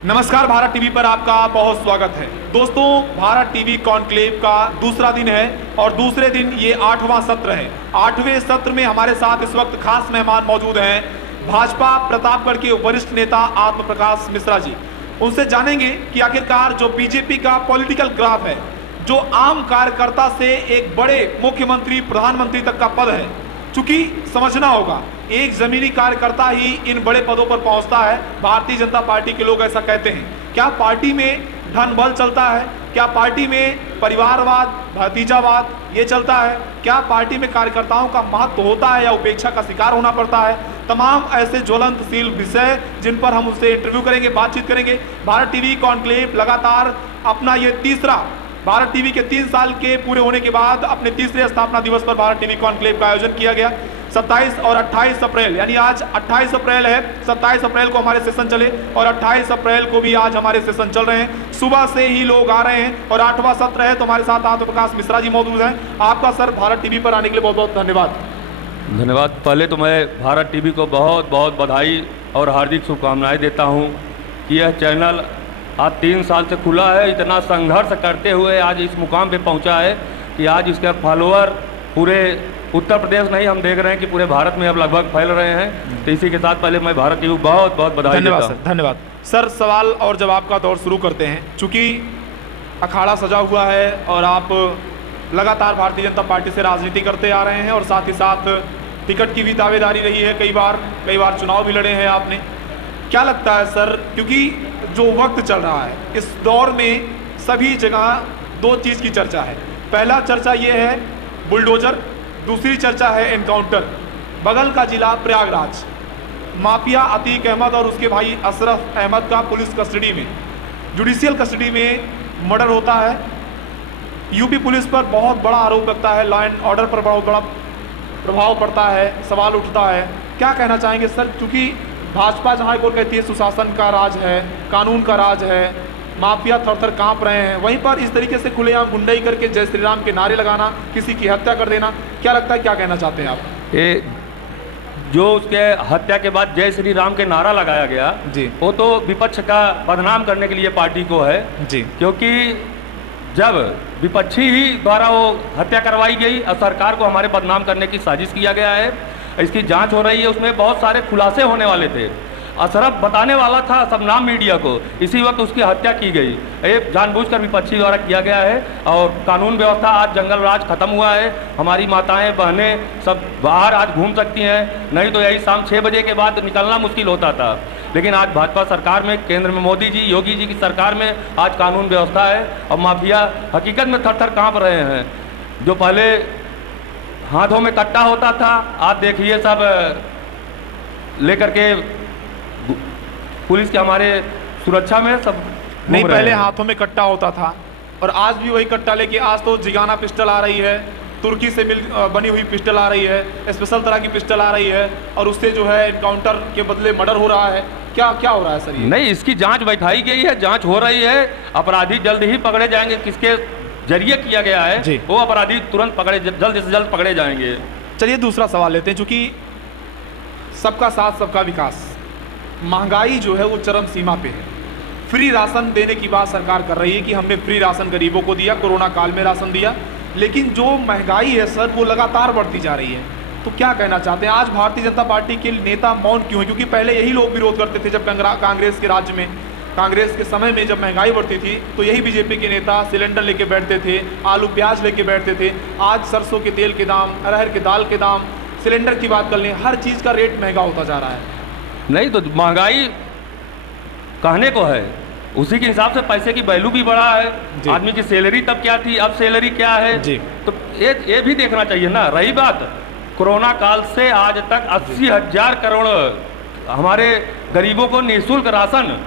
नमस्कार, भारत टीवी पर आपका बहुत स्वागत है। दोस्तों, भारत टीवी कॉन्क्लेव का दूसरा दिन है और दूसरे दिन ये 8वां सत्र है। 8वें सत्र में हमारे साथ इस वक्त खास मेहमान मौजूद हैं, भाजपा प्रतापगढ़ के वरिष्ठ नेता आत्म प्रकाश मिश्रा जी। उनसे जानेंगे कि आखिरकार जो बीजेपी का पॉलिटिकल ग्राफ है, जो आम कार्यकर्ता से एक बड़े मुख्यमंत्री प्रधानमंत्री तक का पद है, चूंकि समझना होगा एक जमीनी कार्यकर्ता ही इन बड़े पदों पर पहुंचता है। भारतीय जनता पार्टी के लोग ऐसा कहते हैं। क्या पार्टी में धन बल चलता है? क्या पार्टी में परिवारवाद, भतीजावाद ये चलता है? क्या पार्टी में कार्यकर्ताओं का महत्व होता है या उपेक्षा का शिकार होना पड़ता है? तमाम ऐसे ज्वलंतशील विषय जिन पर हम उससे इंटरव्यू करेंगे, बातचीत करेंगे। भारत टीवी कॉन्क्लेव लगातार अपना ये तीसरा, भारत टीवी के 3 साल के पूरे होने के बाद अपने तीसरे स्थापना दिवस पर भारत टीवी कॉन्क्लेव का आयोजन किया गया। 27 और 28 अप्रैल, यानी आज 28 अप्रैल है, 27 अप्रैल को हमारे सेशन चले और 28 अप्रैल को भी आज हमारे सेशन चल रहे हैं। सुबह से ही लोग आ रहे हैं और 8वां सत्र है, तो हमारे साथ आत्म प्रकाश मिश्रा जी मौजूद हैं। आपका सर भारत टीवी पर आने के लिए बहुत बहुत धन्यवाद। धन्यवाद। पहले तो मैं भारत टीवी को बहुत बहुत बधाई और हार्दिक शुभकामनाएं देता हूं कि यह चैनल आज 3 साल से खुला है, इतना संघर्ष करते हुए आज इस मुकाम पे पहुंचा है कि आज इसके फॉलोअर पूरे उत्तर प्रदेश नहीं, हम देख रहे हैं कि पूरे भारत में अब लगभग फैल रहे हैं। तो इसी के साथ पहले मैं भारत टीवी बहुत बहुत बधाई देता हूं। धन्यवाद सर। सवाल और जवाब का दौर शुरू करते हैं। चूँकि अखाड़ा सजा हुआ है और आप लगातार भारतीय जनता पार्टी से राजनीति करते आ रहे हैं और साथ ही साथ टिकट की भी दावेदारी रही है, कई बार चुनाव भी लड़े हैं आपने। क्या लगता है सर, क्योंकि जो वक्त चल रहा है इस दौर में सभी जगह 2 चीज़ की चर्चा है। पहला चर्चा ये है बुलडोजर, दूसरी चर्चा है एनकाउंटर। बगल का जिला प्रयागराज, माफिया अतीक अहमद और उसके भाई अशरफ अहमद का पुलिस कस्टडी में, जुडिशियल कस्टडी में मर्डर होता है। यूपी पुलिस पर बहुत बड़ा आरोप लगता है, लॉ एंड ऑर्डर पर बहुत बड़ा प्रभाव पड़ता है, सवाल उठता है। क्या कहना चाहेंगे सर, क्योंकि भाजपा जहाँ एक और कहती है सुशासन का राज है, कानून का राज है, माफिया थर-थर कांप रहे हैं, वहीं पर इस तरीके से खुलेआम गुंडाई करके जय श्री राम के नारे लगाना, किसी की हत्या कर देना, क्या लगता है, क्या कहना चाहते हैं आप? ये जो उसके हत्या के बाद जय श्री राम के नारा लगाया गया जी, वो तो विपक्ष का बदनाम करने के लिए पार्टी को है जी, क्योंकि जब विपक्षी ही द्वारा वो हत्या करवाई गई और सरकार को हमारे बदनाम करने की साजिश किया गया है। इसकी जांच हो रही है, उसमें बहुत सारे खुलासे होने वाले थे। अशरफ बताने वाला था सब नाम मीडिया को, इसी वक्त उसकी हत्या की गई। ये जानबूझकर विपक्षी द्वारा किया गया है और कानून व्यवस्था आज जंगल राज खत्म हुआ है। हमारी माताएं बहनें सब बाहर आज घूम सकती हैं, नहीं तो यही शाम 6 बजे के बाद निकलना मुश्किल होता था। लेकिन आज भाजपा सरकार में, केंद्र में मोदी जी, योगी जी की सरकार में आज कानून व्यवस्था है और माफिया हकीकत में थर-थर काँप रहे हैं। जो पहले हाथों में कट्टा होता था, आज देखिए सब लेकर के पुलिस के हमारे सुरक्षा में सब नहीं, पहले हाथों में कट्टा होता था और आज भी वही कट्टा लेके, आज तो जिगाना पिस्टल आ रही है, तुर्की से बनी हुई पिस्टल आ रही है, स्पेशल तरह की पिस्टल आ रही है और उससे जो है एनकाउंटर के बदले मर्डर हो रहा है। क्या क्या हो रहा है सर ये? नहीं, इसकी जांच बैठाई गई है, जांच हो रही है, अपराधी जल्द ही पकड़े जाएंगे। किसके जरिए किया गया है वो अपराधी तुरंत पकड़े, जल्द से जल्द पकड़े जाएंगे। चलिए दूसरा सवाल लेते हैं। चूंकि सबका साथ सबका विकास, महंगाई जो है वो चरम सीमा पे है। फ्री राशन देने की बात सरकार कर रही है कि हमने फ्री राशन गरीबों को दिया, कोरोना काल में राशन दिया, लेकिन जो महंगाई है सर वो लगातार बढ़ती जा रही है। तो क्या कहना चाहते हैं, आज भारतीय जनता पार्टी के नेता मौन क्यों है? क्योंकि पहले यही लोग विरोध करते थे, जब कांग्रेस के राज्य में, कांग्रेस के समय में जब महंगाई बढ़ती थी तो यही बीजेपी के नेता सिलेंडर लेके बैठते थे, आलू प्याज लेके बैठते थे। आज सरसों के तेल के दाम, अरहर के दाल के दाम, सिलेंडर की बात कर लें, हर चीज़ का रेट महंगा होता जा रहा है। नहीं तो महंगाई कहने को है, उसी के हिसाब से पैसे की वैल्यू भी बढ़ा है। आदमी की सैलरी तब क्या थी, अब सैलरी क्या है जी। तो ये भी देखना चाहिए ना। रही बात कोरोना काल से आज तक 80,000 करोड़ हमारे गरीबों को निःशुल्क राशन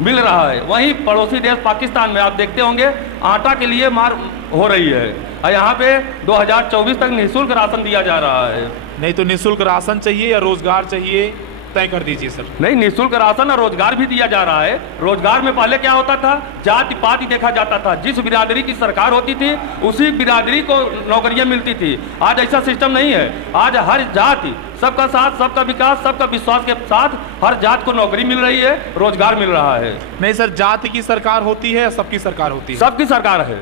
मिल रहा है। वहीं पड़ोसी देश पाकिस्तान में आप देखते होंगे आटा के लिए मार हो रही है और यहाँ पे 2024 तक निःशुल्क राशन दिया जा रहा है। नहीं तो निःशुल्क राशन चाहिए या रोजगार चाहिए, तय कर दीजिए सर। नहीं, निःशुल्क राशन और रोजगार भी दिया जा रहा है। रोजगार में पहले क्या होता था, जाति पाति देखा जाता था, जिस बिरादरी की सरकार होती थी उसी बिरादरी को नौकरियां मिलती थी। आज ऐसा सिस्टम नहीं है, आज हर जाति सबका साथ, सबका विकास, सबका विश्वास के साथ हर जात को नौकरी मिल रही है, रोजगार मिल रहा है। नहीं सर, जाति की सरकार होती है या सबकी सरकार होती है? सबकी सरकार है।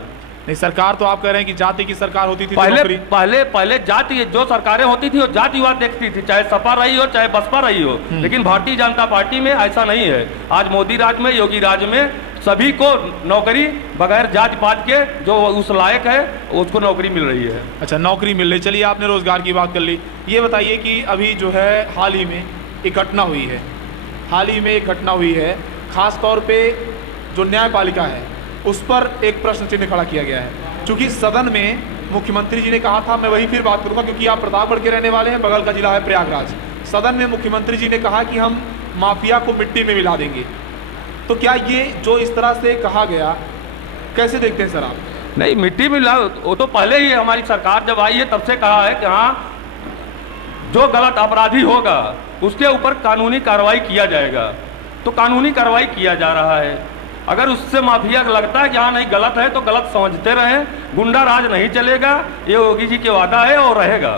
नहीं, सरकार तो आप कह रहे हैं कि जाति की सरकार होती थी। पहले जाति जो सरकारें होती थी वो जातिवाद देखती थी, चाहे सपा रही हो चाहे बसपा रही हो। लेकिन भारतीय जनता पार्टी में ऐसा नहीं है। आज मोदी राज में, योगी राज में सभी को नौकरी बगैर जाति पात के जो उस लायक है उसको नौकरी मिल रही है। अच्छा, नौकरी मिल रही। चलिए, आपने रोजगार की बात कर ली। ये बताइए कि अभी जो है हाल ही में एक घटना हुई है, खास तौर पे जो न्यायपालिका है उस पर एक प्रश्न चिन्ह खड़ा किया गया है। क्योंकि सदन में मुख्यमंत्री जी ने कहा था, मैं वही फिर बात करूंगा क्योंकि आप प्रतापगढ़ के रहने वाले हैं, बगल का जिला है प्रयागराज। सदन में मुख्यमंत्री जी ने कहा कि हम माफिया को मिट्टी में मिला देंगे। तो क्या ये जो इस तरह से कहा गया, कैसे देखते हैं सर आप? नहीं, मिट्टी मिला वो तो पहले ही हमारी सरकार जब आई है तब से कहा है कि हाँ, जो गलत अपराधी होगा उसके ऊपर कानूनी कार्रवाई किया जाएगा। तो कानूनी कार्रवाई किया जा रहा है। अगर उससे माफिया लगता है कि हाँ नहीं गलत है तो गलत समझते रहें, गुंडा राज नहीं चलेगा, ये योगी जी के वादा है और रहेगा।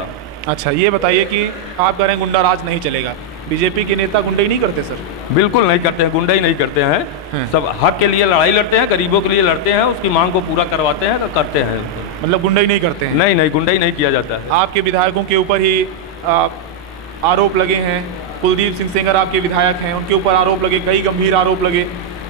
अच्छा, ये बताइए कि आप कह रहे हैं गुंडा राज नहीं चलेगा, बीजेपी के नेता गुंडे ही नहीं करते सर? बिल्कुल नहीं करते हैं, गुंडे ही नहीं करते हैं। सब हक के लिए लड़ाई लड़ते हैं, गरीबों के लिए लड़ते हैं, उसकी मांग को पूरा करवाते हैं, तो करते हैं। मतलब गुंडा ही नहीं करते हैं? नहीं, गुंडा ही नहीं किया जाता है। आपके विधायकों के ऊपर ही आरोप लगे हैं। कुलदीप सिंह सेंगर आपके विधायक हैं, उनके ऊपर आरोप लगे, कई गंभीर आरोप लगे।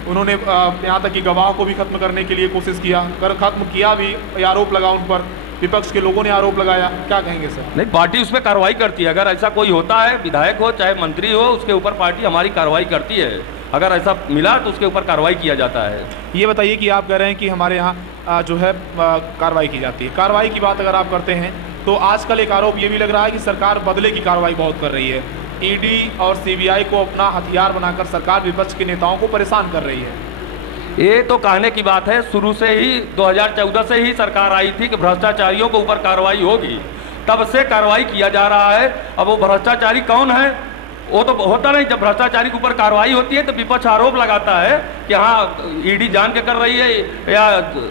उन्होंने यहाँ तक कि गवाह को भी खत्म करने के लिए कोशिश किया, खत्म किया भी, आरोप लगा उन पर। विपक्ष के लोगों ने आरोप लगाया, क्या कहेंगे सर? नहीं, पार्टी उस पर कार्रवाई करती है। अगर ऐसा कोई होता है, विधायक हो चाहे मंत्री हो, उसके ऊपर पार्टी हमारी कार्रवाई करती है। अगर ऐसा मिला तो उसके ऊपर कार्रवाई किया जाता है। ये बताइए कि आप कह रहे हैं कि हमारे यहाँ जो है कार्रवाई की जाती है। कार्रवाई की बात अगर आप करते हैं तो आजकल एक आरोप ये भी लग रहा है कि सरकार बदले की कार्रवाई बहुत कर रही है। ईडी और सीबीआई को अपना हथियार बनाकर सरकार विपक्ष के नेताओं को परेशान कर रही है। ये तो कहने की बात है। शुरू से ही 2014 से ही सरकार आई थी कि भ्रष्टाचारियों के ऊपर कार्रवाई होगी, तब से कार्रवाई किया जा रहा है। अब वो भ्रष्टाचारी कौन है वो तो होता नहीं। जब भ्रष्टाचारी के ऊपर कार्रवाई होती है तो विपक्ष आरोप लगाता है कि हाँ ईडी जान के कर रही है या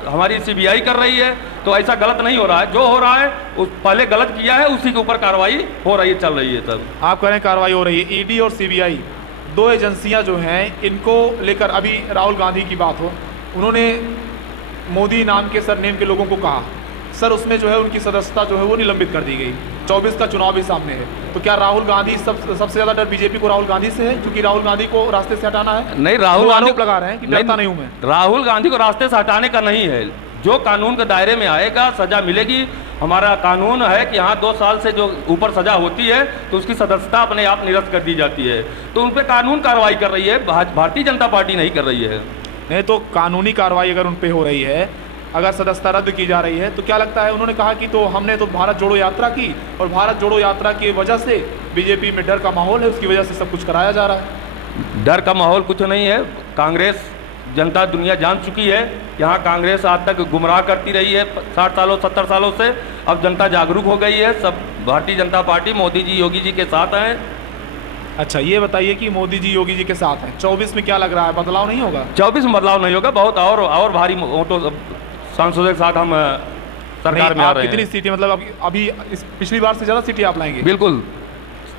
हमारी सीबीआई कर रही है। तो ऐसा गलत नहीं हो रहा है। जो हो रहा है उस पहले गलत किया है उसी के ऊपर कार्रवाई हो रही है, चल रही है। तब आप कह रहे हैं कार्रवाई हो रही है। ईडी और सीबीआई दो एजेंसियां जो हैं, इनको लेकर अभी राहुल गांधी की बात हो, उन्होंने मोदी नाम के सरनेम के लोगों को कहा सर, उसमें जो है उनकी सदस्यता जो है वो निलंबित कर दी गई। 24 का चुनाव भी सामने है, तो क्या राहुल गांधी सबसे ज्यादा डर बीजेपी को राहुल गांधी से है, क्योंकि राहुल गांधी को रास्ते से हटाना है? नहीं, राहुल गांधी लगा रहे हैं कि डरता नहीं हूं मैं। राहुल गांधी को रास्ते से हटाने का नहीं है। जो कानून के दायरे में आएगा सजा मिलेगी। हमारा कानून है कि हाँ 2 साल से जो ऊपर सजा होती है तो उसकी सदस्यता अपने आप निरस्त कर दी जाती है। तो उन पर कानून कार्रवाई कर रही है, भारतीय जनता पार्टी नहीं कर रही है। नहीं, तो कानूनी कार्रवाई अगर उन पे हो रही है, अगर सदस्यता रद्द की जा रही है, तो क्या लगता है, उन्होंने कहा कि तो हमने तो भारत जोड़ो यात्रा की और भारत जोड़ो यात्रा की वजह से बीजेपी में डर का माहौल है, उसकी वजह से सब कुछ कराया जा रहा है। डर का माहौल कुछ नहीं है। कांग्रेस जनता दुनिया जान चुकी है। यहाँ कांग्रेस आज तक गुमराह करती रही है 60 सालों 70 सालों से। अब जनता जागरूक हो गई है। सब भारतीय जनता पार्टी मोदी जी योगी जी के साथ हैं। अच्छा, ये बताइए कि मोदी जी योगी जी के साथ हैं, 24 में क्या लग रहा है, बदलाव नहीं होगा? 24 में बदलाव नहीं होगा। बहुत और भारी वोटों सांसदों के साथ हम सरकार में आ रहे हैं। कितनी सीटें, मतलब अभी पिछली बार से ज़्यादा सीटें आप लाएंगे? बिल्कुल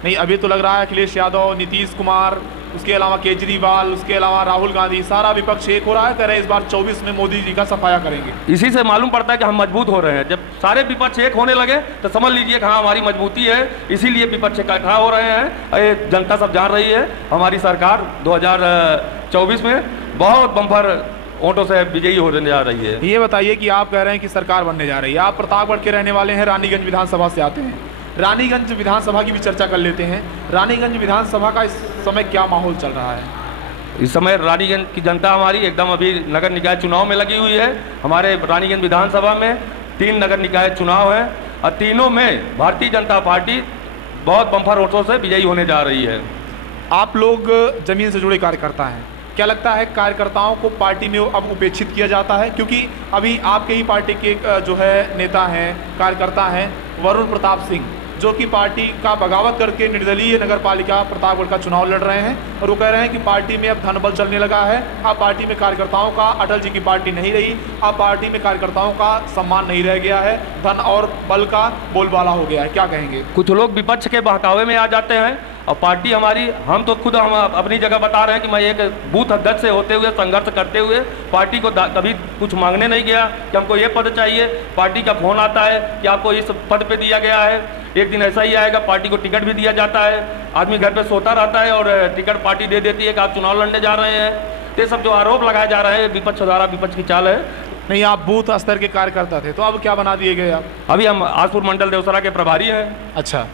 नहीं, अभी तो लग रहा है अखिलेश यादव, नीतीश कुमार, उसके अलावा केजरीवाल, उसके अलावा राहुल गांधी, सारा विपक्ष एक हो रहा है, कह रहे हैं इस बार 24 में मोदी जी का सफाया करेंगे। इसी से मालूम पड़ता है कि हम मजबूत हो रहे हैं। जब सारे विपक्ष एक होने लगे तो समझ लीजिए कि हाँ हमारी मजबूती है। इसीलिए विपक्ष इकट्ठा हो रहे हैं। जनता सब जान रही है हमारी सरकार 2024 में बहुत बम्पर वोटों से विजयी होने जा रही है। ये बताइए कि आप कह रहे हैं कि सरकार बनने जा रही है, आप प्रतापगढ़ के रहने वाले हैं, रानीगंज विधानसभा से आते हैं। रानीगंज विधानसभा की भी चर्चा कर लेते हैं। रानीगंज विधानसभा का इस समय क्या माहौल चल रहा है? इस समय रानीगंज की जनता हमारी एकदम अभी नगर निकाय चुनाव में लगी हुई है। हमारे रानीगंज विधानसभा में 3 नगर निकाय चुनाव हैं और तीनों में भारतीय जनता पार्टी बहुत बम्पर वोटों से विजयी होने जा रही है। आप लोग जमीन से जुड़े कार्यकर्ता हैं, क्या लगता है कार्यकर्ताओं को पार्टी में अब उपेक्षित किया जाता है? क्योंकि अभी आपके ही पार्टी के जो है नेता हैं, कार्यकर्ता हैं, वरुण प्रताप सिंह, जो कि पार्टी का बगावत करके निर्दलीय नगर पालिका प्रतापगढ़ का चुनाव लड़ रहे हैं। और वो कह रहे हैं कि पार्टी में अब धन बल चलने लगा है, अब पार्टी में कार्यकर्ताओं का, अटल जी की पार्टी नहीं रही, अब पार्टी में कार्यकर्ताओं का सम्मान नहीं रह गया है, धन और बल का बोलबाला हो गया है। क्या कहेंगे? कुछ लोग विपक्ष के बहकावे में आ जाते हैं और पार्टी हमारी, हम अपनी जगह बता रहे हैं कि मैं एक बूथ अध्यक्ष से होते हुए, संघर्ष करते हुए पार्टी को कभी कुछ मांगने नहीं गया कि हमको ये पद चाहिए। पार्टी का फोन आता है कि आपको इस पद पे दिया गया है, एक दिन ऐसा ही आएगा पार्टी को टिकट भी दिया जाता है, आदमी घर पे सोता रहता है और टिकट पार्टी दे देती है कि आप चुनाव लड़ने जा रहे हैं। ये सब जो आरोप लगाए जा रहे हैं विपक्ष द्वारा, विपक्ष की चाल है। नहीं, आप बूथ स्तर के कार्यकर्ता थे, तो अब क्या बना दिए गए आप? अभी हम आसपुर मंडल देवसरा के प्रभारी हैं। अच्छा,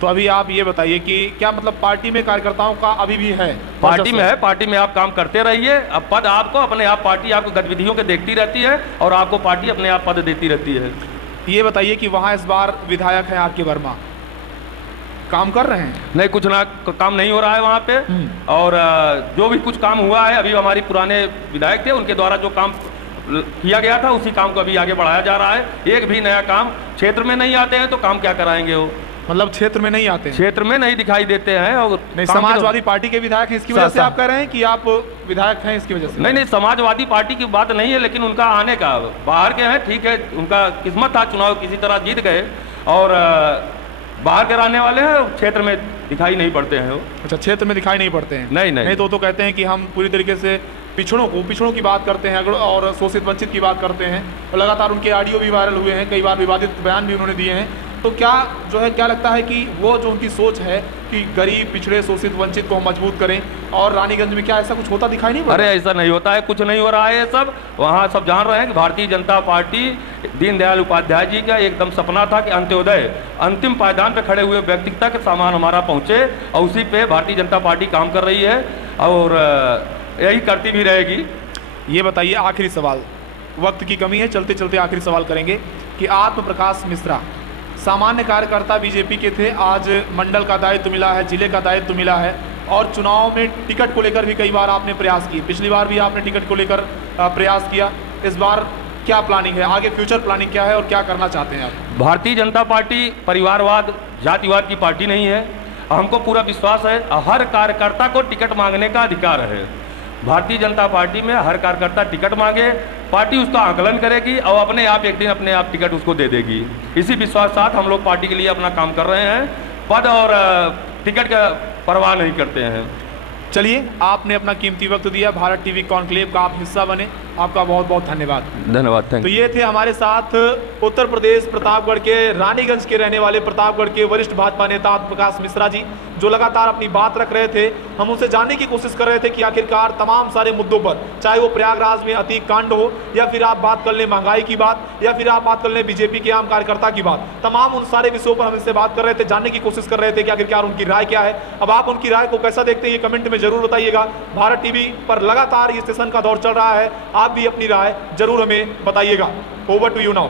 तो अभी आप ये बताइए कि क्या मतलब पार्टी में कार्यकर्ताओं का अभी भी है? पार्टी में है, पार्टी में आप काम करते रहिए। अब पद आपको अपने आप, पार्टी आपको गतिविधियों के देखती रहती है और आपको पार्टी अपने आप पद देती रहती है। ये बताइए कि वहाँ इस बार विधायक हैं आपके वर्मा, काम कर रहे हैं? नहीं, कुछ ना काम नहीं हो रहा है वहाँ पे। और जो भी कुछ काम हुआ है, अभी हमारे पुराने विधायक थे उनके द्वारा जो काम किया गया था उसी काम को अभी आगे बढ़ाया जा रहा है। एक भी नया काम क्षेत्र में नहीं आते हैं तो काम क्या कराएंगे वो? मतलब क्षेत्र में नहीं आते हैं? क्षेत्र में नहीं दिखाई देते हैं। और नहीं, समाजवादी पार्टी के विधायक हैं, इसकी वजह से आप कह रहे हैं कि आप विधायक हैं इसकी वजह से? नहीं नहीं, समाजवादी पार्टी की बात नहीं है, लेकिन उनका आने का, बाहर के हैं ठीक है, उनका किस्मत था, चुनाव किसी तरह जीत गए और बाहर के रहने वाले हैं, क्षेत्र में दिखाई नहीं पड़ते हैं वो। अच्छा, क्षेत्र में दिखाई नहीं पड़ते हैं? नहीं तो कहते हैं कि हम पूरी तरीके से पिछड़ों की बात करते हैं और शोषित वंचित की बात करते हैं, और लगातार उनके ऑडियो भी वायरल हुए हैं, कई बार विवादित बयान भी उन्होंने दिए हैं। तो क्या लगता है कि वो जो उनकी सोच है कि गरीब, पिछड़े, शोषित, वंचित को हम मजबूत करें, और रानीगंज में क्या ऐसा कुछ होता दिखाई नहीं पड़ रहा? अरे ऐसा नहीं होता है, कुछ नहीं हो रहा है ये सब। वहाँ सब जान रहे हैं कि भारतीय जनता पार्टी, दीनदयाल उपाध्याय जी का एकदम सपना था कि अंत्योदय, अंतिम पायदान पे खड़े हुए व्यक्ति तक सामान हमारा पहुँचे, और उसी पे भारतीय जनता पार्टी काम कर रही है और यही करती भी रहेगी। ये बताइए, आखिरी सवाल, वक्त की कमी है, चलते चलते आखिरी सवाल करेंगे कि आत्म प्रकाश मिश्रा सामान्य कार्यकर्ता बीजेपी के थे, आज मंडल का दायित्व मिला है, जिले का दायित्व मिला है, और चुनाव में टिकट को लेकर भी कई बार आपने प्रयास किए, पिछली बार भी आपने टिकट को लेकर प्रयास किया, इस बार क्या प्लानिंग है, आगे फ्यूचर प्लानिंग क्या है और क्या करना चाहते हैं आप? भारतीय जनता पार्टी परिवारवाद, जातिवाद की पार्टी नहीं है। हमको पूरा विश्वास है हर कार्यकर्ता को टिकट मांगने का अधिकार है। भारतीय जनता पार्टी में हर कार्यकर्ता टिकट मांगे, पार्टी उसका आकलन करेगी और अपने आप एक दिन अपने आप टिकट उसको दे देगी। इसी विश्वास के साथ हम लोग पार्टी के लिए अपना काम कर रहे हैं, पद और टिकट का परवाह नहीं करते हैं। चलिए, आपने अपना कीमती वक्त दिया, भारत टीवी कॉन्क्लेव का आप हिस्सा बने, आपका बहुत बहुत धन्यवाद। धन्यवाद, थैंक यू। तो ये थे हमारे साथ उत्तर प्रदेश प्रतापगढ़ के रानीगंज के रहने वाले, प्रतापगढ़ के वरिष्ठ भाजपा नेता आत्म प्रकाश मिश्रा जी, जो लगातार अपनी बात रख रहे थे। हम उनसे जानने की कोशिश कर रहे थे कि आखिरकार तमाम सारे मुद्दों पर, चाहे वो प्रयागराज में अतीक कांड हो, या फिर आप बात कर लें महंगाई की बात, या फिर आप बात कर लें बीजेपी के आम कार्यकर्ता की बात, तमाम उन सारे विषयों पर हम इनसे बात कर रहे थे, जानने की कोशिश कर रहे थे कि आखिरकार उनकी राय क्या है। अब आप उनकी राय को कैसा देखते हैं ये कमेंट में जरूर बताइएगा। भारत टीवी पर लगातार ये सेशन का दौर चल रहा है, आप भी अपनी राय जरूर हमें बताइएगा। Over to you now.